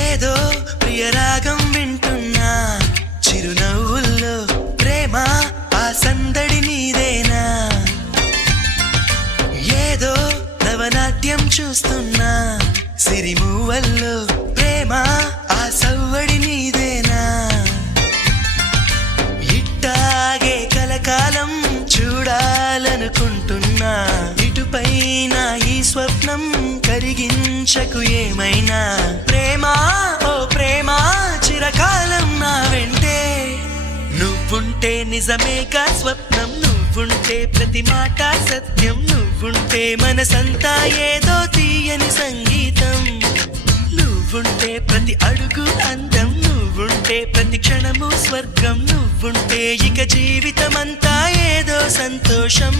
ఏదో ప్రియరాగం వింటున్నా చిరునవ్వుల్లో ప్రేమ ఆ సందడి నీదేనా ఏదో నవనాట్యం చూస్తున్నా సిరిమూవల్లో ప్రేమ ఆ సవ్వడి నీదేనా ఇట్టాగే కలకాలం చూడాలనుకుంటున్నా ఇటుపైన ఈ స్వప్నం కరిగించకు ఏమైనా ప్రేమ ఓ ప్రేమ చిరకాలం నా వెంటే నువ్వుంటే నిజమేగా స్వప్నం నువ్వుంటే ప్రతి మాట సత్యం నువ్వుంటే మనసంతా ఏదో తీయని సంగీతం నువ్వుంటే ప్రతి అడుగు అందం నువ్వుంటే ప్రతి క్షణము స్వర్గం నువ్వుంటే ఇక జీవితమంతా ఏదో సంతోషం